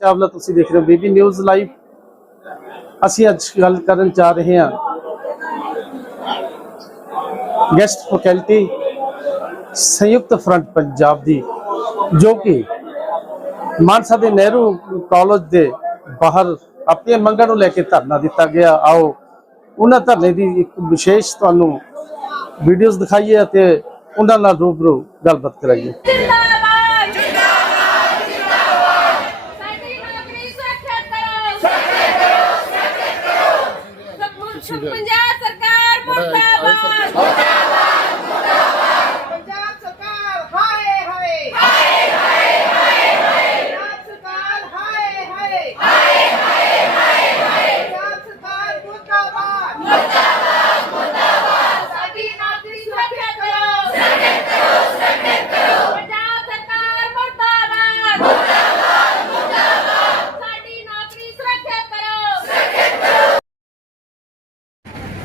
ਚਾਵਲਾ ਤੁਸੀਂ ਦੇਖ ਰਹੇ ਹੋ ਬੀਬੀ ਨਿਊਜ਼ ਲਾਈਵ। ਅਸੀਂ ਅੱਜ ਗੱਲ ਕਰਨ ਜਾ ਰਹੇ ਹਾਂ guest faculty Sanyukt front Punjab ਦੀ, ਜੋ ਕਿ ਮਾਨਸਾ ਦੇ ਨਹਿਰੂ ਕਾਲਜ ਦੇ ਬਾਹਰ ਆਪਣੀਆਂ ਮੰਗਾਂ ਨੂੰ ਲੈ ਕੇ ਧਰਨਾ ਦਿੱਤਾ ਗਿਆ। ਆਓ, ਉਹਨਾਂ ਧਰਨੇ ਦੀ ਇੱਕ ਵਿਸ਼ੇਸ਼ ਤੁਹਾਨੂੰ ਵੀਡੀਓਜ਼ ਦਿਖਾਈਏ ਅਤੇ ਉਹਨਾਂ ਨਾਲ ਰੂਬਰੂ ਗੱਲਬਾਤ ਕਰਾਈਏ ਜਿੰਦਾਬਾਦ ਜਿੰਦਾਬਾਦ ਜਿੰਦਾਬਾਦ ਸਾਡੀ ਨੌਕਰੀ ਸੁਰੱਖਿਅਤ ਕਰੋ ਸੁਰੱਖਿਅਤ ਕਰੋ ਸੁਰੱਖਿਅਤ ਕਰੋ ਪੰਜਾਬ ਸਰਕਾਰ ਮੁਰਦਾਬਾਦ ਪੰਜਾਬ ਸਰਕਾਰ ਹਾਏ ਹਾਏ ਹਾਏ ਹਾਏ ਹਾਏ ਪੰਜਾਬ ਸਰਕਾਰ ਹਾਏ ਹਾਏ ਹਾਏ ਹਾਏ ਹਾਏ ਪੰਜਾਬ ਸਰਕਾਰ ਮੁਰਦਾਬਾਦ ਮੁਰਦਾਬਾਦ ਮੁਰਦਾਬਾਦ ਸਾਡੀ ਨੌਕਰੀ ਸੁਰੱਖਿਅਤ ਕਰੋ ਸੁਰੱਖਿਅਤ ਕਰੋ ਸੁਰੱਖਿਅਤ ਕਰੋ ਪੰਜਾਬ ਸਰਕਾਰ ਮੁਰਦਾਬਾਦ ਮੁਰਦਾਬਾਦ ਮੁਰਦਾਬਾਦ ਸਾਡੀ ਨੌਕਰੀ ਸੁਰੱਖਿਅਤ ਕਰੋ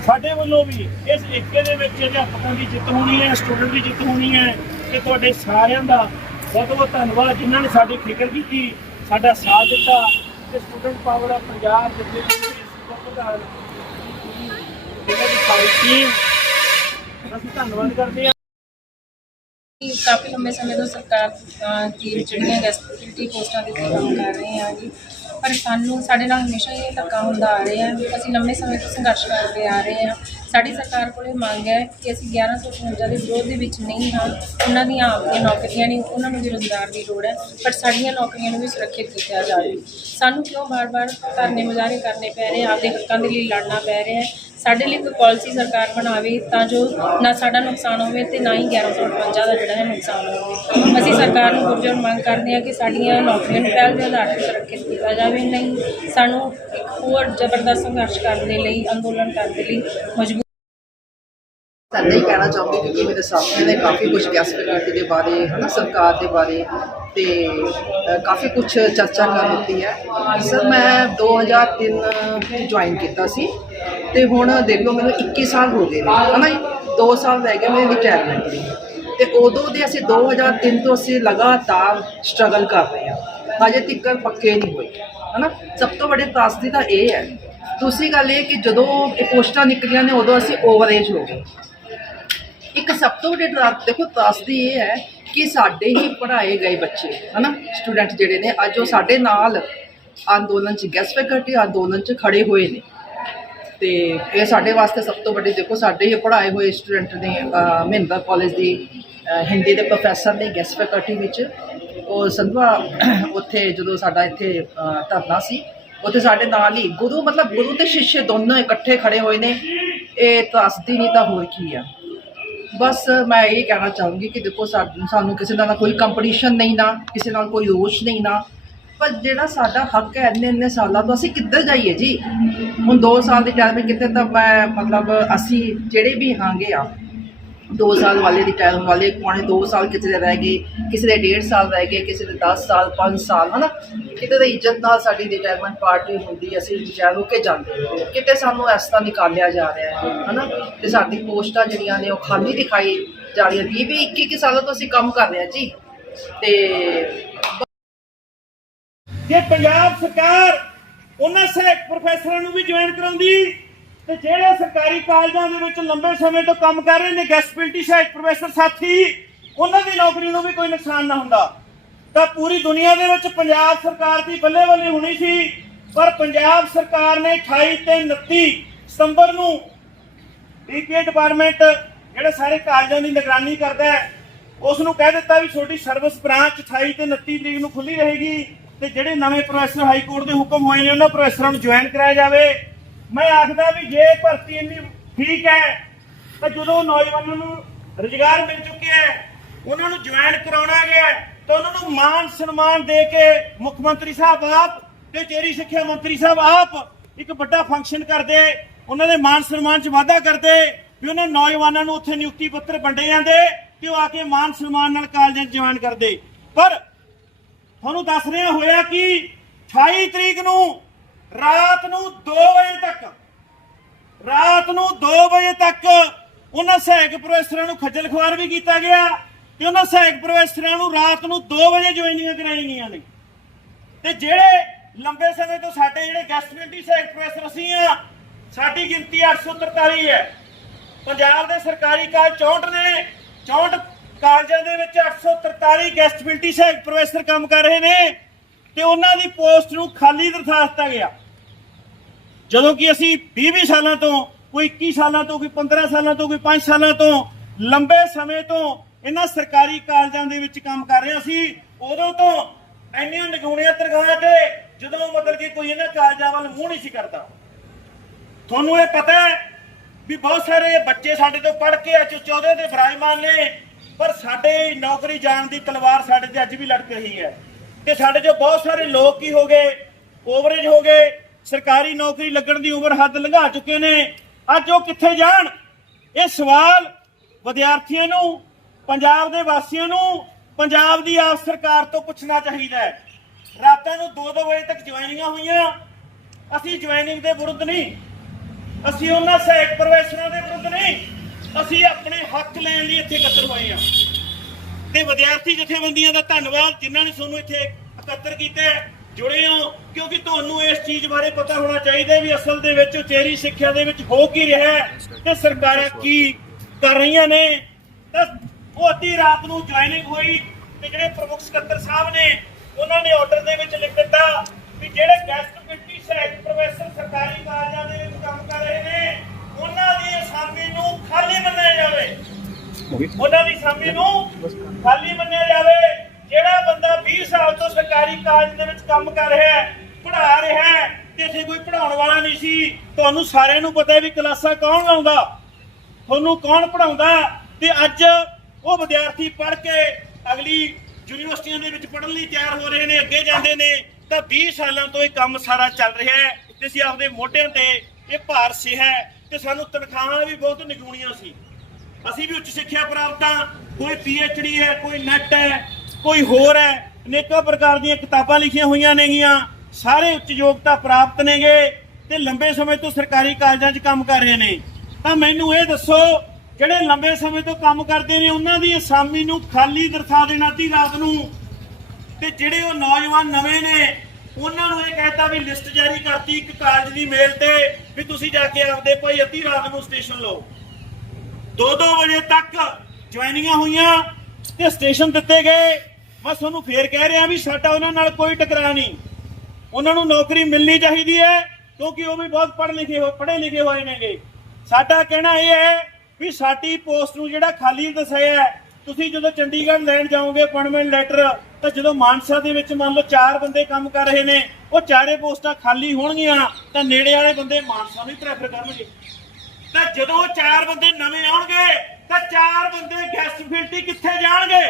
ਸਾਡੇ ਵੱਲੋਂ ਵੀ ਇਸ ਏਕੇ ਦੇ ਵਿੱਚ ਅਧਿਆਪਕਾਂ ਦੀ ਜਿੱਤ ਹੋਣੀ ਹੈ ਸਟੂਡੈਂਟ ਦੀ ਜਿੱਤ ਹੋਣੀ ਹੈ ਤੇ ਤੁਹਾਡੇ ਸਾਰਿਆਂ ਦਾ ਬਹੁਤ ਬਹੁਤ ਧੰਨਵਾਦ ਜਿਨ੍ਹਾਂ ਨੇ ਸਾਡੀ ਫਿਕਰ ਕੀਤੀ ਸਾਡਾ ਸਾਥ ਦਿੱਤਾ ਤੇ ਸਟੂਡੈਂਟ ਪਾਵਰ ਆਫ ਪੰਜਾਬ ਦੇ ਪ੍ਰਧਾਨ ਦੀ ਸਾਰੀ ਟੀਮ ਅਸੀਂ ਧੰਨਵਾਦ ਕਰਦੇ ਹਾਂ। ਕਾਫੀ ਲੰਬੇ ਸਮੇਂ ਤੋਂ ਸਰਕਾਰ ਅਹ, ਦੀ ਜਿਹੜੀਆਂ ਗੈਸਟਿਟੀ ਪੋਸਟਾਂ ਦੇ ਉੱਤੇ ਕੰਮ ਕਰ ਰਹੇ ਹਾਂ ਜੀ। ਪਰ ਸਾਨੂੰ ਸਾਡੇ ਨਾਲ ਹਮੇਸ਼ਾ ਇਹ ਧੱਕਾ ਹੁੰਦਾ ਆ ਰਿਹਾ ਹੈ। ਅਸੀਂ ਲੰਬੇ ਸਮੇਂ ਤੋਂ ਸੰਘਰਸ਼ ਕਰਦੇ ਆ ਰਹੇ ਹਾਂ। ਸਾਡੀ ਸਰਕਾਰ ਕੋਲ ਇਹ ਮੰਗ ਹੈ ਕਿ ਅਸੀਂ 1155 ਦੇ ਵਿਰੋਧ ਦੇ ਵਿੱਚ ਨਹੀਂ ਹਾਂ। ਉਹਨਾਂ ਦੀਆਂ ਆਪਣੀਆਂ ਨੌਕਰੀਆਂ ਨਹੀਂ ਉਹਨਾਂ ਨੂੰ ਵੀ ਰੋਜ਼ਗਾਰ ਦੀ ਲੋੜ ਹੈ, ਪਰ ਸਾਡੀਆਂ ਨੌਕਰੀਆਂ ਨੂੰ ਵੀ ਸੁਰੱਖਿਅਤ ਕੀਤਾ ਜਾਵੇ। ਸਾਨੂੰ ਕਿਉਂ ਬਾਰ-ਬਾਰ ਧਰਨੇ ਮੁਜ਼ਾਹਰੇ ਕਰਨੇ ਪੈ ਰਹੇ, ਆਪਦੇ ਹੱਕਾਂ ਦੇ ਲਈ ਲੜਨਾ ਪੈ ਰਿਹਾ ਹੈ? ਸਾਡੇ ਲਈ ਕੋਈ ਪਾਲਿਸੀ ਸਰਕਾਰ ਬਣਾਵੇ ਤਾਂ ਜੋ ਨਾ ਸਾਡਾ ਨੁਕਸਾਨ ਹੋਵੇ ਤੇ ਨਾ ਹੀ 1158 ਦਾ ਜਿਹੜਾ ਹੈ ਨੁਕਸਾਨ ਹੋਵੇ। ਅਸੀਂ ਸਰਕਾਰ ਨੂੰ ਪੁਰਜੋਰ ਮੰਗ ਕਰਦੇ ਹਾਂ ਕਿ ਸਾਡੀਆਂ ਨੌਕਰੀਆਂ ਨੂੰ ਪਹਿਲ ਦੇ ਆਧਾਰ ਤੇ ਸੁਰੱਖਿਅਤ ਕੀਤਾ ਜਾਵੇ। ਨਹੀਂ, ਸਾਨੂੰ ਇੱਕ ਹੋਰ ਜ਼ਬਰਦਸਤ ਸੰਘਰਸ਼ ਕਰਨ ਦੇ ਲਈ, ਅੰਦੋਲਨ ਕਰਨ ਦੇ ਲਈ ਮਜਬੂਰ ਤਾਂ ਨਹੀਂ ਕਹਿਣਾ ਚਾਹੁੰਦੀ ਕਿਉਂਕਿ ਮੇਰੇ ਸਾਥੀਆਂ ਨੇ ਕਾਫੀ ਕੁਝ ਗੈਸ ਫੈਕਲਟੀ ਦੇ ਬਾਰੇ ਹਨਾ ਸਰਕਾਰ ਦੇ ਬਾਰੇ ਤੇ ਕਾਫੀ ਕੁਝ ਚਰਚਾ ਕਰ ਦਿੱਤੀ ਹੈ। ਸਰ, ਮੈਂ 2003 ਜੁਆਇਨ ਕੀਤਾ ਸੀ ਤੇ ਹੁਣ ਦੇਖ ਲਓ ਮੈਨੂੰ 21 ਸਾਲ ਹੋ ਗਏ ਨੇ ਹਨਾ 2 ਸਾਲ ਰਹਿ ਗਏ ਮੇਰੇ ਰਿਟਾਇਰਮੈਂਟ ਲਈ। ਤੇ ਉਦੋਂ ਦੇ ਅਸੀਂ 2003 ਤੋਂ ਅਸੀਂ ਲਗਾਤਾਰ ਸਟਰਗਲ ਕਰ ਰਹੇ ਹਾਂ। ਹਜੇ ਤੱਕ ਪੱਕੇ ਨਹੀਂ ਹੋਏ ਹਨਾ ਸਭ ਤੋਂ ਵੱਡੀ ਤਰਾਸਦੀ ਤਾਂ ਇਹ ਹੈ। ਦੂਸਰੀ ਗੱਲ ਇਹ ਕਿ ਜਦੋਂ ਇਹ ਪੋਸਟਾਂ ਨਿਕਲੀਆਂ ਨੇ, ਉਦੋਂ ਅਸੀਂ ਓਵਰ ਏਜ ਹੋ ਗਏ। ਇੱਕ ਸਭ ਤੋਂ ਵੱਡੀ ਤਰਾ- ਦੇਖੋ ਤਰਾਸਦੀ ਇਹ ਹੈ ਕਿ ਸਾਡੇ ਹੀ ਪੜ੍ਹਾਏ ਗਏ ਬੱਚੇ ਹਨਾ ਸਟੂਡੈਂਟ ਜਿਹੜੇ ਨੇ ਅੱਜ ਉਹ ਸਾਡੇ ਨਾਲ ਅੰਦੋਲਨ ਚ ਗੈਸ ਫੈਕਲਟੀ ਅੰਦੋਲਨ ਚ ਖੜੇ ਹੋਏ ਨੇ। ਤੇ ਇਹ ਸਾਡੇ ਵਾਸਤੇ ਸਭ ਤੋਂ ਵੱਡੀ ਦੇਖੋ ਸਾਡੇ ਹੀ ਪੜ੍ਹਾਏ ਹੋਏ ਸਟੂਡੈਂਟ ਨੇ ਅਹ, ਮਹਿੰਦਰਾ ਕਾਲਜ ਦੀ ਹਿੰਦੀ ਦੇ ਪ੍ਰੋਫੈਸਰ ਨੇ ਗੈਸ ਫੈਕਲਟੀ ਵਿੱਚ। ਉਹ ਸੰਧਵਾ ਉੱਥੇ ਜਦੋਂ ਸਾਡਾ ਇੱਥੇ ਧਰਨਾ ਸੀ ਉੱਥੇ ਸਾਡੇ ਨਾਲ ਹੀ ਗੁਰੂ ਮਤਲਬ ਗੁਰੂ ਤੇ ਸ਼ਿష్ਯ ਦੋਨੋਂ ਇਕੱਠੇ ਖੜੇ ਹੋਏ ਨੇ। ਇਹ ਤਰਾਸਦੀ ਨਹੀਂ ਤਾਂ ਹੋਰ ਕੀ ਆ। ਬਸ ਮੈਂ ਇਹ ਕਹਿਣਾ ਚਾਹੂੰਗੀ ਕਿ ਦੇਖੋ ਸਾਨੂੰ ਸਾਨੂੰ ਕਿਸੇ ਨਾਲ ਕੋਈ ਕੰਪੀਟੀਸ਼ਨ ਨਹੀਂ ਨਾ, ਕਿਸੇ ਨਾਲ ਕੋਈ ਰੋਸ਼ ਨਹੀਂ ਨਾ। ਪਰ ਜਿਹੜਾ ਸਾਡਾ ਹੱਕ ਹੈ, ਇੰਨੇ ਇੰਨੇ ਸਾਲਾਂ ਤੋਂ ਅਸੀਂ ਕਿੱਧਰ ਜਾਈਏ ਜੀ? ਹੁਣ 2 ਸਾਲ ਦੀ ਟਾਈਮ ਕਿਤੇ ਤਾਂ ਮੈਂ ਮਤਲਬ ਅਸੀਂ ਜਿਹੜੇ ਵੀ ਹਾਂਗੇ ਆ 2 ਸਾਲ ਵਾਲੇ ਰਿਟਾਇਰ ਹੋਣ ਵਾਲੇ, ਪੌਣੇ 2 ਸਾਲ ਕਿਸੇ ਦੇ ਰਹਿ ਗਏ, ਕਿਸੇ ਦੇ 1.5 ਸਾਲ ਰਹਿ ਗਏ, ਕਿਸੇ ਦੇ 10 ਸਾਲ 5 ਸਾਲ, ਹਨਾ? ਕਿਤੇ ਤਾਂ ਇੱਜ਼ਤ ਨਾਲ ਸਾਡੀ ਰਿਟਾਇਰਮੈਂਟ ਪਾਰਟੀ ਹੁੰਦੀ ਅਸੀਂ ਰਿਟਾਇਰ ਹੋ ਕੇ ਜਾਂਦੇ ਕਿਤੇ ਸਾਨੂੰ ਇਸ ਤਰ੍ਹਾਂ ਨਿਕਾਲਿਆ ਜਾ ਰਿਹਾ ਹੈ, ਹਨਾ? ਤੇ ਸਾਡੀ ਪੋਸਟਾਂ ਜਿਹੜੀਆਂ ਨੇ, ਉਹ ਖਾਲੀ ਦਿਖਾਈ ਜਾ ਰਹੀਆਂ। 20 21 21 ਸਾਲਾਂ ਤੋਂ ਅਸੀਂ ਕੰਮ ਕਰ ਰਹੇ ਹਾਂ ਜੀ। ਤੇ ਜੇ ਪੰਜਾਬ ਸਰਕਾਰ, ਉਹਨਾਂ ਸਹਾਇਕ ਪ੍ਰੋਫੈਸਰਾਂ ਨੂੰ ਵੀ ਜੁਆਇਨ ਕਰਾਉਂਦੀ। ਤੇ ਜਿਹੜੇ ਸਰਕਾਰੀ ਕਾਲਜਾਂ ਦੇ ਵਿੱਚ ਲੰਬੇ ਸਮੇਂ ਤੋਂ ਕੰਮ ਕਰ ਰਹੇ ਨੇ ਗੈਸਪਿਲਟੀ ਸ਼ਾਇਦ ਪ੍ਰੋਫੈਸਰ ਸਾਥੀ, ਉਹਨਾਂ ਦੀ ਨੌਕਰੀ ਨੂੰ ਵੀ ਕੋਈ ਨੁਕਸਾਨ ਨਾ ਹੁੰਦਾ। ਤਾਂ ਪੂਰੀ ਦੁਨੀਆ ਦੇ ਵਿੱਚ ਪੰਜਾਬ ਸਰਕਾਰ ਦੀ ਬੱਲੇ ਬੱਲੇ ਹੋਣੀ ਸੀ, ਪਰ ਪੰਜਾਬ ਸਰਕਾਰ ਨੇ 28 ਤੇ 29 ਸਤੰਬਰ ਨੂੰ ਪੀਪੀਏ ਡਿਪਾਰਟਮੈਂਟ ਜਿਹੜੇ ਸਾਰੇ ਕਾਲਜਾਂ ਦੀ ਨਿਗਰਾਨੀ ਕਰਦਾ ਹੈ ਉਸ ਨੂੰ ਕਹਿ ਦਿੱਤਾ ਵੀ ਛੋਟੀ ਸਰਵਿਸ ਬ੍ਰਾਂਚ 28 ਤੇ 29 ਤਰੀਕ ਨੂੰ ਖੁੱਲੀ ਰਹੇਗੀ ਤੇ ਜਿਹੜੇ ਨਵੇਂ ਪ੍ਰੋਫੈਸਰ ਹਾਈ ਕੋਰਟ ਦੇ ਹੁਕਮ ਹੋਏ ਨੇ, ਉਹਨਾਂ ਪ੍ਰੋਫੈਸਰਾਂ ਨੂੰ ਜੁਆਇਨ ਕਰਾਇਆ ਜਾਵੇ। ਮੈਂ ਆਖਦਾ ਵੀ ਜੇ ਭਰਤੀ ਇੰਨੀ ਠੀਕ ਹੈ, ਤਾਂ ਜਦੋਂ ਨੌਜਵਾਨਾਂ ਨੂੰ ਰੁਜ਼ਗਾਰ ਮਿਲ ਚੁੱਕਿਆ ਹੈ, ਉਹਨਾਂ ਨੂੰ ਜੁਆਇਨ ਕਰਾਉਣਾ ਗਿਆ ਤਾਂ ਉਹਨਾਂ ਨੂੰ ਮਾਨ ਸਨਮਾਨ ਦੇ ਕੇ ਮੁੱਖ ਮੰਤਰੀ ਸਾਹਿਬ ਆਪ ਤੇ ਉਚੇਰੀ ਸਿੱਖਿਆ ਮੰਤਰੀ ਸਾਹਿਬ ਆਪ ਇੱਕ ਵੱਡਾ ਫੰਕਸ਼ਨ ਕਰਦੇ, ਉਹਨਾਂ ਦੇ ਮਾਨ ਸਨਮਾਨ 'ਚ ਵਾਧਾ ਕਰਦੇ, ਵੀ ਉਹਨਾਂ ਨੌਜਵਾਨਾਂ ਨੂੰ ਉੱਥੇ ਨਿਯੁਕਤੀ ਪੱਤਰ ਵੰਡੇ ਜਾਂਦੇ ਤੇ ਉਹ ਆ ਕੇ ਮਾਨ ਸਨਮਾਨ ਨਾਲ ਕਾਲਜਾਂ 'ਚ ਜੁਆਇਨ ਕਰਦੇ। ਪਰ ਤੁਹਾਨੂੰ ਦੱਸ ਰਿਹਾ ਹੋਇਆ ਕਿ 28 ਤਰੀਕ ਨੂੰ ਰਾਤ ਨੂੰ 2 ਵਜੇ ਤੱਕ, ਰਾਤ ਨੂੰ 2 ਵਜੇ ਤੱਕ ਉਹਨਾਂ ਸਹਾਇਕ ਪ੍ਰੋਫੈਸਰਾਂ ਨੂੰ ਖੱਜਲ ਖੁਆਰ ਵੀ ਕੀਤਾ ਗਿਆ ਤੇ ਉਹਨਾਂ ਸਹਾਇਕ ਪ੍ਰੋਫੈਸਰਾਂ ਨੂੰ ਰਾਤ ਨੂੰ 2 ਵਜੇ ਜੁਆਇਨਿੰਗਾਂ ਕਰਾਈਆਂ ਗਈਆਂ ਨੇ। ਤੇ ਜਿਹੜੇ ਲੰਬੇ ਸਮੇਂ ਤੋਂ ਸਾਡੇ ਜਿਹੜੇ ਗੈਸਟ ਮਿਲਟੀ ਸਹਾਇਕ ਪ੍ਰੋਫੈਸਰ ਅਸੀਂ ਆ ਸਾਡੀ ਗਿਣਤੀ 843 ਹੈ। ਪੰਜਾਬ ਦੇ ਸਰਕਾਰੀ ਕਾਲਜ 64 ਨੇ 64 ਕਾਲਜਾਂ ਦੇ ਵਿੱਚ 843 ਗੈਸਟ ਮਿਲਟੀ ਸਹਾਇਕ ਪ੍ਰੋਫੈਸਰ ਕੰਮ ਕਰ ਰਹੇ ਨੇ। ਤੇ ਉਹਨਾਂ ਦੀ ਪੋਸਟ ਨੂੰ ਖਾਲੀ ਦਰਖਾਸਤ ਦਿੱਤਾ ਗਿਆ। ਜਦੋਂ ਕਿ ਅਸੀਂ 20-20 ਸਾਲਾਂ ਤੋਂ, ਕੋਈ 21 ਸਾਲਾਂ ਤੋਂ, ਕੋਈ 15 ਸਾਲਾਂ ਤੋਂ, ਕੋਈ 5 ਸਾਲਾਂ ਤੋਂ, ਲੰਬੇ ਸਮੇਂ ਤੋਂ ਇਹਨਾਂ ਸਰਕਾਰੀ ਕਾਲਜਾਂ ਦੇ ਵਿੱਚ ਕੰਮ ਕਰ ਰਹੇ ਸੀ, ਉਦੋਂ ਤੋਂ ਇੰਨੀਆਂ ਨਿਗੂਣੀਆਂ ਤਰਗਾਹਾਂ ਤੇ ਜਦੋਂ ਮਤਲਬ ਕਿ ਕੋਈ ਇਹਨਾਂ ਕਾਲਜਾਂ ਵੱਲ ਮੂੰਹ ਨਹੀਂ ਸੀ ਕਰਦਾ। ਤੁਹਾਨੂੰ ਇਹ ਪਤਾ ਹੈ ਵੀ ਬਹੁਤ ਸਾਰੇ ਬੱਚੇ ਸਾਡੇ ਤੋਂ ਪੜ੍ਹ ਕੇ ਅੱਜ ਚੌਧੇ ਦੇ ਬਰਾਜਮਾਨ ਨੇ, ਪਰ ਸਾਡੇ ਨੌਕਰੀ ਜਾਣ ਦੀ ਤਲਵਾਰ ਸਾਡੇ ਤੇ ਅੱਜ ਵੀ ਲਟਕ ਰਹੀ ਹੈ। ਤੇ ਸਾਡੇ ਜੋ ਬਹੁਤ ਸਾਰੇ ਲੋਕ ਕੀ ਹੋ ਗਏ? ਓਵਰੇਜ ਹੋ ਗਏ। ਸਰਕਾਰੀ ਨੌਕਰੀ ਲੱਗਣ ਦੀ ਉਮਰ ਹੱਦ ਲੰਘਾ ਚੁੱਕੇ ਨੇ। ਅੱਜ ਉਹ ਕਿੱਥੇ ਜਾਣ? ਇਹ ਸਵਾਲ ਵਿਦਿਆਰਥੀਆਂ ਨੂੰ, ਪੰਜਾਬ ਦੇ ਵਾਸੀਆਂ ਨੂੰ, ਪੰਜਾਬ ਦੀ ਆਪ ਸਰਕਾਰ ਤੋਂ ਪੁੱਛਣਾ ਚਾਹੀਦਾ ਹੈ। ਰਾਤਾਂ ਨੂੰ 2-2 ਵਜੇ ਤੱਕ ਜੁਆਇਨਿੰਗਾਂ ਹੋਈਆਂ। ਅਸੀਂ ਜੁਆਇਨਿੰਗ ਦੇ ਵਿਰੁੱਧ ਨਹੀਂ। ਅਸੀਂ ਉਹਨਾਂ ਸਹਾਇਕ ਪ੍ਰੋਫੈਸਰਾਂ ਦੇ ਵਿਰੁੱਧ ਨਹੀਂ। ਅਸੀਂ ਆਪਣੇ ਹੱਕ ਲੈਣ ਲਈ ਇੱਥੇ ਇਕੱਤਰ ਹੋਏ ਹਾਂ। ਤੇ ਵਿਦਿਆਰਥੀ ਜਥੇਬੰਦੀਆਂ ਦਾ ਧੰਨਵਾਦ ਜਿਨ੍ਹਾਂ ਨੇ ਸਾਨੂੰ ਇੱਥੇ ਇਕੱਤਰ ਕੀਤਾ ਜੁੜੇ ਹੋ, ਕਿਉਂਕਿ ਤੁਹਾਨੂੰ ਇਸ ਚੀਜ਼ ਬਾਰੇ ਪਤਾ ਹੋਣਾ ਚਾਹੀਦਾ ਵੀ ਅਸਲ ਦੇ ਵਿੱਚ ਉਚੇਰੀ ਸਿੱਖਿਆ ਦੇ ਵਿੱਚ ਹੋ ਕੀ ਰਿਹਾ ਤੇ ਸਰਕਾਰਾਂ ਕੀ ਕਰ ਰਹੀਆਂ ਨੇ। ਤਾਂ ਉਹ ਅੱਧੀ ਰਾਤ ਨੂੰ ਜੁਆਇਨਿੰਗ ਹੋਈ ਤੇ ਜਿਹੜੇ ਪ੍ਰਮੁੱਖ ਸਕੱਤਰ ਸਾਹਿਬ ਨੇ, ਉਹਨਾਂ ਨੇ ਆਰਡਰ ਦੇ ਵਿੱਚ ਲਿਖ ਦਿੱਤਾ ਵੀ ਜਿਹੜੇ ਗੈਸਟ ਕਮੇਟੀ ਸਹਾਇਕ ਪ੍ਰੋਫੈਸਰ ਸਰਕਾਰੀ ਕਾਲਜਾਂ ਦੇ ਵਿੱਚ ਕੰਮ ਕਰ ਰਹੇ ਨੇ, ਉਹਨਾਂ ਦੀ ਅਸਾਮੀ ਨੂੰ ਖਾਲੀ ਮੰਨਿਆ ਜਾਵੇ। ਉਹਨਾਂ ਦੀ ਸਾਮੀ ਨੂੰ ਖਾਲੀ ਮੰਨਿਆ ਜਾਵੇ, ਜਿਹੜਾ ਬੰਦਾ 20 ਸਾਲ ਤੋਂ ਸਰਕਾਰੀ ਕਾਲਜ ਦੇ ਵਿੱਚ ਕੰਮ ਕਰ ਰਿਹਾ ਹੈ, ਪੜ੍ਹਾ ਰਿਹਾ ਹੈ, ਤੇ ਇੱਥੇ ਕੋਈ ਪੜਾਉਣ ਵਾਲਾ ਨਹੀਂ ਸੀ, ਤੁਹਾਨੂੰ ਸਾਰਿਆਂ ਨੂੰ ਪਤਾ ਹੈ ਵੀ ਕਲਾਸਾਂ ਕੌਣ ਲਾਉਂਦਾ, ਤੁਹਾਨੂੰ ਕੌਣ ਪੜਾਉਂਦਾ ਤੇ ਅੱਜ ਉਹ ਵਿਦਿਆਰਥੀ ਪੜ੍ਹ ਕੇ ਅਗਲੀ ਯੂਨੀਵਰਸਿਟੀਆਂ ਦੇ ਵਿੱਚ ਪੜ੍ਹਨ ਲਈ ਤਿਆਰ ਹੋ ਰਹੇ ਨੇ, ਅੱਗੇ ਜਾਂਦੇ ਨੇ, ਤਾਂ 20 ਸਾਲਾਂ ਤੋਂ ਇਹ ਕੰਮ ਸਾਰਾ ਚੱਲ ਰਿਹਾ ਹੈ, ਤੇ ਅਸੀਂ ਆਪਦੇ ਮੋਢਿਆਂ ਤੇ ਇਹ ਭਾਰ ਸਿਆ ਤੇ ਸਾਨੂੰ ਤਨਖਾਹਾਂ ਵੀ ਬਹੁਤ ਨਿਗੂਣੀਆਂ ਸੀ। ਅਸੀਂ ਵੀ ਉੱਚ ਸਿੱਖਿਆ ਪ੍ਰਾਪਤ ਹਾਂ, ਕੋਈ ਪੀਐਚਡੀ ਹੈ, ਕੋਈ ਨੈਟ ਹੈ, ਕੋਈ ਹੋਰ ਹੈ, ਅਨੇਕਾਂ ਪ੍ਰਕਾਰ ਦੀਆਂ ਕਿਤਾਬਾਂ ਲਿਖੀਆਂ ਹੋਈਆਂ ਨੇਗੀਆਂ, ਸਾਰੇ ਉੱਚ ਯੋਗਤਾ ਪ੍ਰਾਪਤ ਨੇਗੇ ਤੇ ਲੰਬੇ ਸਮੇਂ ਤੋਂ ਸਰਕਾਰੀ ਕਾਲਜਾਂ 'ਚ ਕੰਮ ਕਰ ਰਹੇ ਨੇ। ਤਾਂ ਮੈਨੂੰ ਇਹ ਦੱਸੋ, ਜਿਹੜੇ ਲੰਬੇ ਸਮੇਂ ਤੋਂ ਕੰਮ ਕਰਦੇ ਨੇ, ਉਹਨਾਂ ਦੀ ਅਸਾਮੀ ਨੂੰ ਖਾਲੀ ਦਰਸਾ ਦੇਣਾ ਤੀ ਰਾਤ ਨੂੰ। ਤੇ ਜਿਹੜੇ ਉਹ ਨੌਜਵਾਨ ਨਵੇਂ ਨੇ, ਉਹਨਾਂ ਨੂੰ ਇਹ ਕਹਿਤਾ ਵੀ ਲਿਸਟ ਜਾਰੀ ਕਰਤੀ ਇੱਕ ਕਾਲਜ ਦੀ ਮੇਲ ਤੇ, ਵੀ ਤੁਸੀਂ ਜਾ ਕੇ ਆਪਦੇ ਭਾਈ ਅੱਧੀ ਰਾਤ ਨੂੰ ਸਟੇਸ਼ਨ ਲਓ। 2-2 ਵਜੇ ਤੱਕ ਜੁਆਇਨਿੰਗਾਂ ਹੋਈਆਂ ਤੇ ਸਟੇਸ਼ਨ ਦਿੱਤੇ ਗਏ। ਮੈਂ ਤੁਹਾਨੂੰ ਫੇਰ ਕਹਿ ਰਿਹਾ ਵੀ ਸਾਡਾ ਉਹਨਾਂ ਨਾਲ ਕੋਈ ਟਕਰਾਅ ਨਹੀਂ। ਉਹਨਾਂ ਨੂੰ ਨੌਕਰੀ ਮਿਲਣੀ ਚਾਹੀਦੀ ਹੈ, ਕਿਉਂਕਿ ਉਹ ਵੀ ਬਹੁਤ ਪੜ੍ਹ ਲਿਖੇ ਹੋ ਪੜ੍ਹੇ ਲਿਖੇ ਹੋਏ ਨੇਗੇ। ਸਾਡਾ ਕਹਿਣਾ ਇਹ ਹੈ ਵੀ ਸਾਡੀ ਪੋਸਟ ਨੂੰ ਜਿਹੜਾ ਖਾਲੀ ਦੱਸਿਆ ਤੁਸੀਂ ਜਦੋਂ ਚੰਡੀਗੜ੍ਹ ਲੈਣ ਜਾਓਗੇ ਅਪਾਇੰਟਮੈਂਟ ਲੈਟਰ, ਤਾਂ ਜਦੋਂ ਮਾਨਸਾ ਦੇ ਵਿੱਚ ਮੰਨ ਲਓ ਚਾਰ ਬੰਦੇ ਕੰਮ ਕਰ ਰਹੇ ਨੇ, ਉਹ ਚਾਰੇ ਪੋਸਟਾਂ ਖਾਲੀ ਹੋਣਗੀਆਂ, ਤਾਂ ਨੇੜੇ ਵਾਲੇ ਬੰਦੇ ਮਾਨਸਾ ਨੂੰ ਹੀ ਪ੍ਰੈਫਰ ਕਰਨਗੇ। ਤਾਂ ਜਦੋਂ ਚਾਰ ਬੰਦੇ ਨਵੇਂ ਆਉਣਗੇ ਤਾਂ ਚਾਰ ਬੰਦੇ ਗੈਸਟ ਫੈਸਿਲਿਟੀ ਕਿੱਥੇ ਜਾਣਗੇ?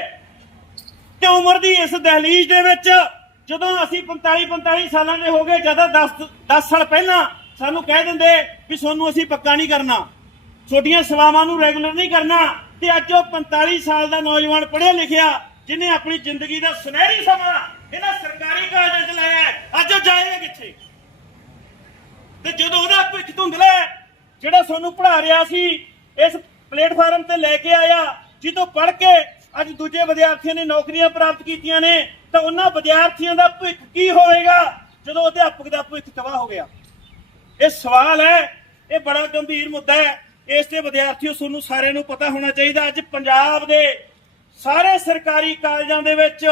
ਤੇ ਉਮਰ ਦੀ ਇਸ ਦਹਲੀਜ਼ ਦੇ ਵਿੱਚ ਜਦੋਂ ਅਸੀਂ 45 45 ਸਾਲਾਂ ਦੇ ਹੋ ਗਏ ਜਦੋਂ 10 10 ਸਾਲ ਪਹਿਲਾਂ ਸਾਨੂੰ ਕਹਿ ਦਿੰਦੇ ਵੀ ਤੁਹਾਨੂੰ ਅਸੀਂ ਪੱਕਾ ਨਹੀਂ ਕਰਨਾ। ਛੋਟੀਆਂ ਸੇਵਾਵਾਂ ਨੂੰ ਰੈਗੂਲਰ ਨਹੀਂ ਕਰਨਾ। ਤੇ ਅੱਜ ਉਹ 45 ਸਾਲ ਦਾ ਨੌਜਵਾਨ ਪੜ੍ਹਿਆ ਲਿਖਿਆ ਜਿਹਨੇ ਆਪਣੀ ਜ਼ਿੰਦਗੀ ਦਾ ਸੁਨਹਿਰੀ ਸਮਾਂ ਇਹਨਾਂ ਸਰਕਾਰੀ ਕਾਲਜਾਂ 'ਚ ਲਾਇਆ ਅੱਜ ਉਹ ਜਾਏਗਾ ਕਿੱਥੇ? ਤੇ ਜਦੋਂ ਉਹਦਾ ਭਵਿੱਖ ਧੁੰਦਲਾ ਹੈ, ਜਿਹੜਾ ਸਾਨੂੰ ਪੜ੍ਹਾ ਰਿਹਾ ਸੀ, ਇਸ ਪਲੇਟਫਾਰਮ ਤੇ ਲੈ ਕੇ ਆਇਆ ਜਿੱਦੋਂ ਪੜ੍ਹ ਕੇ ਅੱਜ ਦੂਜੇ ਵਿਦਿਆਰਥੀਆਂ ਨੇ ਨੌਕਰੀਆਂ ਪ੍ਰਾਪਤ ਕੀਤੀਆਂ ਨੇ, ਤਾਂ ਉਹਨਾਂ ਵਿਦਿਆਰਥੀਆਂ ਦਾ ਭਵਿੱਖ ਕੀ ਹੋਵੇਗਾ ਜਦੋਂ ਅਧਿਆਪਕ ਦਾ ਭਵਿੱਖ ਤਬਾਹ ਹੋ ਗਿਆ? ਇਹ ਸਵਾਲ ਹੈ, ਇਹ ਬੜਾ ਗੰਭੀਰ ਮੁੱਦਾ ਹੈ, ਇਸ ਤੇ ਵਿਦਿਆਰਥੀਓ, ਤੁਹਾਨੂੰ ਸਾਰਿਆਂ ਨੂੰ ਪਤਾ ਹੋਣਾ ਚਾਹੀਦਾ, ਅੱਜ ਪੰਜਾਬ ਦੇ ਸਾਰੇ ਸਰਕਾਰੀ ਕਾਲਜਾਂ ਦੇ ਵਿੱਚ,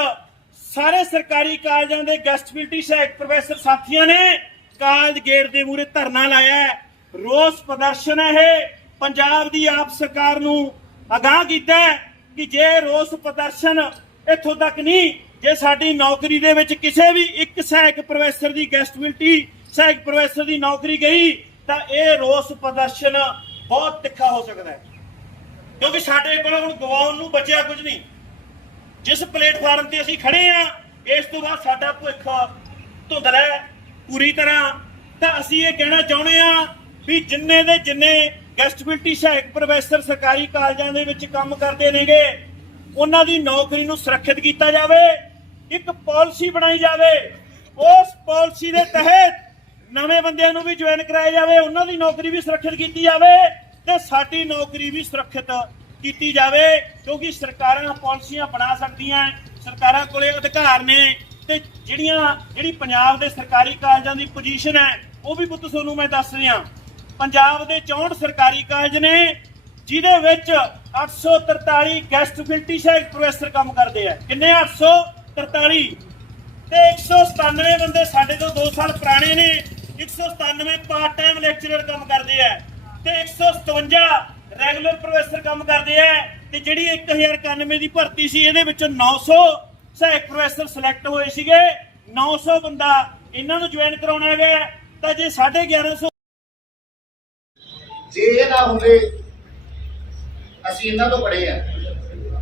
ਸਾਰੇ ਸਰਕਾਰੀ ਕਾਲਜਾਂ ਦੇ ਗੈਸਟ ਫੈਕਲਟੀ ਸਹਾਇਕ ਪ੍ਰੋਫੈਸਰ ਸਾਥੀਆਂ ਨੇ ਕਾਲਜ ਗੇਟ ਦੇ ਮੂਹਰੇ ਧਰਨਾ ਲਾਇਆ ਹੈ। ਰੋਸ ਪ੍ਰਦਰਸ਼ਨ ਹੈ ਇਹ। ਪੰਜਾਬ ਦੀ ਆਪ ਸਰਕਾਰ ਨੂੰ ਅਗਾਹ ਕੀਤਾ ਕਿ ਜੇ ਰੋਸ ਪ੍ਰਦਰਸ਼ਨ ਇੱਥੋਂ ਤੱਕ ਨਹੀਂ, ਜੇ ਸਾਡੀ ਨੌਕਰੀ ਦੇ ਵਿੱਚ ਕਿਸੇ ਵੀ ਇੱਕ ਸਹਾਇਕ ਪ੍ਰੋਫੈਸਰ ਦੀ ਗੈਸਟ ਫੈਕਲਟੀ ਸਹਾਇਕ ਪ੍ਰੋਫੈਸਰ ਦੀ ਨੌਕਰੀ ਗਈ, ਤਾਂ ਇਹ ਰੋਸ ਪ੍ਰਦਰਸ਼ਨ ਬਹੁਤ ਤਿੱਖਾ ਹੋ ਸਕਦਾ ਹੈ। ਕਿਉਂਕਿ ਸਾਡੇ ਕੋਲ ਹੁਣ ਗਵਾਉਣ ਨੂੰ ਬਚਿਆ ਕੁਝ ਨਹੀਂ। ਜਿਸ ਪਲੇਟਫਾਰਮ ਤੇ ਅਸੀਂ ਖੜੇ ਆ ਇਸ ਤੋਂ ਬਾਅਦ ਸਾਡਾ ਭਵਿੱਖ ਧੁੰਦਲਾ ਹੈ ਪੂਰੀ ਤਰ੍ਹਾਂ। ਤਾਂ ਅਸੀਂ ਇਹ ਕਹਿਣਾ ਚਾਹੁੰਦੇ ਆ ਵੀ ਜਿੰਨੇ ਦੇ ਜਿੰਨੇ ਗੈਸਟ ਫੈਕਲਟੀ ਸਹਾਇਕ ਪ੍ਰੋਫੈਸਰ ਸਰਕਾਰੀ ਕਾਲਜਾਂ ਦੇ ਵਿੱਚ ਕੰਮ ਕਰਦੇ ਨੇਗੇ, ਉਹਨਾਂ ਦੀ ਨੌਕਰੀ ਨੂੰ ਸੁਰੱਖਿਅਤ ਕੀਤਾ ਜਾਵੇ, ਇੱਕ ਪਾਲਿਸੀ ਬਣਾਈ ਜਾਵੇ। ਉਸ ਪਾਲਿਸੀ ਦੇ ਤਹਿਤ ਨਵੇਂ ਬੰਦਿਆਂ ਨੂੰ ਵੀ ਜੁਆਇਨ ਕਰਾਇਆ ਜਾਵੇ, ਉਹਨਾਂ ਦੀ ਨੌਕਰੀ ਵੀ ਸੁਰੱਖਿਅਤ ਕੀਤੀ ਜਾਵੇ ਤੇ ਸਾਡੀ ਨੌਕਰੀ ਵੀ ਸੁਰੱਖਿਅਤ ਕੀਤੀ ਜਾਵੇ, ਕਿਉਂਕਿ ਸਰਕਾਰਾਂ ਪਾਲਿਸੀਆਂ ਬਣਾ ਸਕਦੀਆਂ, ਸਰਕਾਰਾਂ ਕੋਲੇ ਅਧਿਕਾਰ ਨੇ ਤੇ ਜਿਹੜੀਆਂ, ਜਿਹੜੀ ਪੰਜਾਬ ਦੇ ਸਰਕਾਰੀ ਕਾਲਜਾਂ ਦੀ ਪੋਜੀਸ਼ਨ ਹੈ, ਉਹ ਵੀ ਪੁੱਤ ਤੁਹਾਨੂੰ ਮੈਂ ਦੱਸ ਰਿਹਾ। ਪੰਜਾਬ ਦੇ 64 ਸਰਕਾਰੀ ਕਾਲਜ ਨੇ, ਜਿਹਦੇ ਵਿੱਚ 843 ਗੈਸਟ ਫੈਕਲਟੀ ਸਹਾਇਕ ਪ੍ਰੋਫੈਸਰ ਕੰਮ ਕਰਦੇ ਆ। ਕਿੰਨੇ 843 ਤੇ 197 ਬੰਦੇ ਸਾਡੇ ਤੋਂ 2 ਸਾਲ ਪੁਰਾਣੇ ਨੇ 197 ਪਾਰਟ ਟਾਈਮ ਲੈਕਚਰਰ ਕੰਮ ਕਰਦੇ ਆ। ਤੇ 157 ਰੈਗੂਲਰ ਪ੍ਰੋਫੈਸਰ ਕੰਮ ਕਰਦੇ ਆ। ਤੇ ਜਿਹੜੀ 1091 ਦੀ ਭਰਤੀ ਸੀ, ਇਹਦੇ ਵਿੱਚੋਂ 900 ਸਹਾਇਕ ਪ੍ਰੋਫੈਸਰ ਸਿਲੈਕਟ ਹੋਏ ਸੀਗੇ। 900 ਬੰਦਾ ਇਹਨਾਂ ਨੂੰ ਜੁਆਇਨ ਕਰਾਉਣਾ ਹੈਗਾ ਤਾਂ ਜੇ 1150 ਜੇ ਇਹ ਨਾ ਹੁੰਦੇ ਅਸੀਂ ਇਹਨਾਂ ਤੋਂ ਪੜ੍ਹੇ ਆ।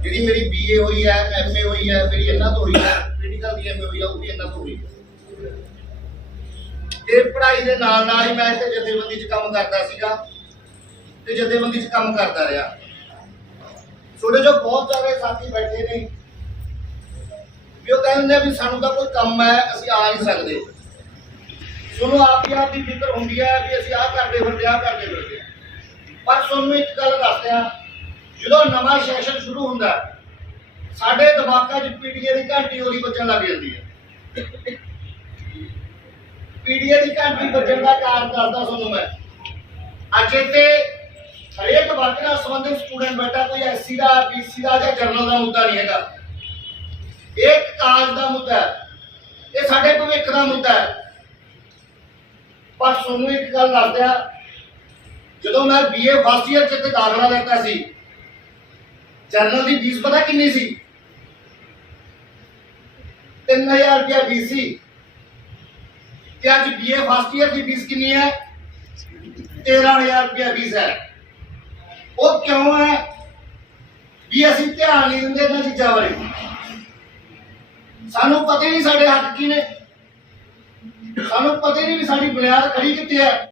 ਜਿਹੜੀ ਮੇਰੀ ਬੀਏ ਹੋਈ ਹੈ ਐਮਏ ਹੋਈ ਹੈ ਮੇਰੀ ਇਹਨਾਂ ਤੋਂ ਹੋਈ ਹੈ ਮੈਡੀਕਲ ਦੀ ਐਮਏ ਹੋਈ ਹੈ ਉਹ ਵੀ ਇਹਨਾਂ ਤੋਂ ਹੋਈ ਹੈ ਇਹ ਪੜ੍ਹਾਈ ਦੇ ਨਾਲ ਨਾਲ ਹੀ ਮੈਂ ਇੱਥੇ ਜਥੇਬੰਦੀ 'ਚ ਕੰਮ ਕਰਦਾ ਸੀਗਾ ਤੇ ਜਥੇਬੰਦੀ 'ਚ ਕੰਮ ਕਰਦਾ ਰਿਹਾ। ਛੋਟੇ ਜੋ ਬਹੁਤ ਸਾਰੇ ਸਾਥੀ ਬੈਠੇ ਨੇ, ਵੀ ਉਹ ਕਹਿੰਦੇ ਵੀ ਸਾਨੂੰ ਤਾਂ ਕੋਈ ਕੰਮ ਹੈ, ਅਸੀਂ ਆ ਨਹੀਂ ਸਕਦੇ। ਤੁਹਾਨੂੰ ਆਪ ਹੀ ਆਪ ਦੀ ਫਿਕਰ ਹੁੰਦੀ ਹੈ ਵੀ ਅਸੀਂ ਆਹ ਕਰਦੇ ਫਿਰਦੇ, ਆਹ ਕਰਦੇ ਫਿਰਦੇ। ਪਰ ਤੁਹਾਨੂੰ ਇੱਕ ਗੱਲ ਦੱਸਦੇ ਆ ਜਦੋਂ ਨਵਾਂ ਸੈਸ਼ਨ ਸ਼ੁਰੂ ਹੁੰਦਾ ਸਾਡੇ ਦਿਮਾਗਾਂ 'ਚ ਪੀਡੀਏ ਦੀ ਘੰਟੀ ਉਹਦੀ ਵੱਜਣ ਲੱਗ ਜਾਂਦੀ ਹੈ। ਪੀਡੀਏ ਦੀ ਘੰਟੀ ਵੱਜਣ ਦਾ ਕਾਰਨ ਦੱਸਦਾ ਤੁਹਾਨੂੰ ਮੈਂ। ਅੱਜ ਇੱਥੇ ਹਰੇਕ ਵਰਗ ਨਾਲ ਸੰਬੰਧਿਤ ਸਟੂਡੈਂਟ ਬੈਠਾ, ਕੋਈ ਐਸਸੀ ਦਾ ਬੀਸੀ ਦਾ ਜਾਂ ਜਰਨਲ ਦਾ ਮੁੱਦਾ ਨਹੀਂ ਹੈਗਾ। ਇਹ ਕਾਜ ਦਾ ਮੁੱਦਾ ਹੈ। ਇਹ ਸਾਡੇ ਭਵਿੱਖ ਦਾ ਮੁੱਦਾ ਹੈ। ਪਰ ਤੁਹਾਨੂੰ ਇੱਕ ਗੱਲ ਦੱਸਦੇ ਜਦੋਂ ਮੈਂ ਬੀਏ ਫਸਟ ਇਅਰ ਚ ਇੱਥੇ ਦਾਖਲਾ ਲੈਤਾ ਸੀ ਜਰਨਲ ਦੀ ਫੀਸ ਪਤਾ ਕਿੰਨੀ ਸੀ? 3000 ਰੁਪਇਆ ਫੀਸ ਸੀ। ਤੇ ਅੱਜ ਬੀਏ ਫਸਟ ਇਅਰ ਦੀ ਫੀਸ ਕਿੰਨੀ ਹੈ? 13000 ਰੁਪਇਆ ਫੀਸ ਹੈ। ਉਹ ਕਿਉਂ ਹੈ? ਵੀ ਅਸੀਂ ਧਿਆਨ ਨਹੀਂ ਦਿੰਦੇ ਇਹਨਾਂ ਚੀਜ਼ਾਂ ਬਾਰੇ। ਸਾਨੂੰ ਪਤਾ ਹੀ ਨਹੀਂ ਸਾਡੇ ਹੱਕ ਕੀ ਨੇ। ਸਾਨੂੰ ਪਤਾ ਹੀ ਨਹੀਂ ਵੀ ਸਾਡੀ ਬੁਨਿਆਦ ਖੜੀ ਕਿੱਥੇ ਹੈ।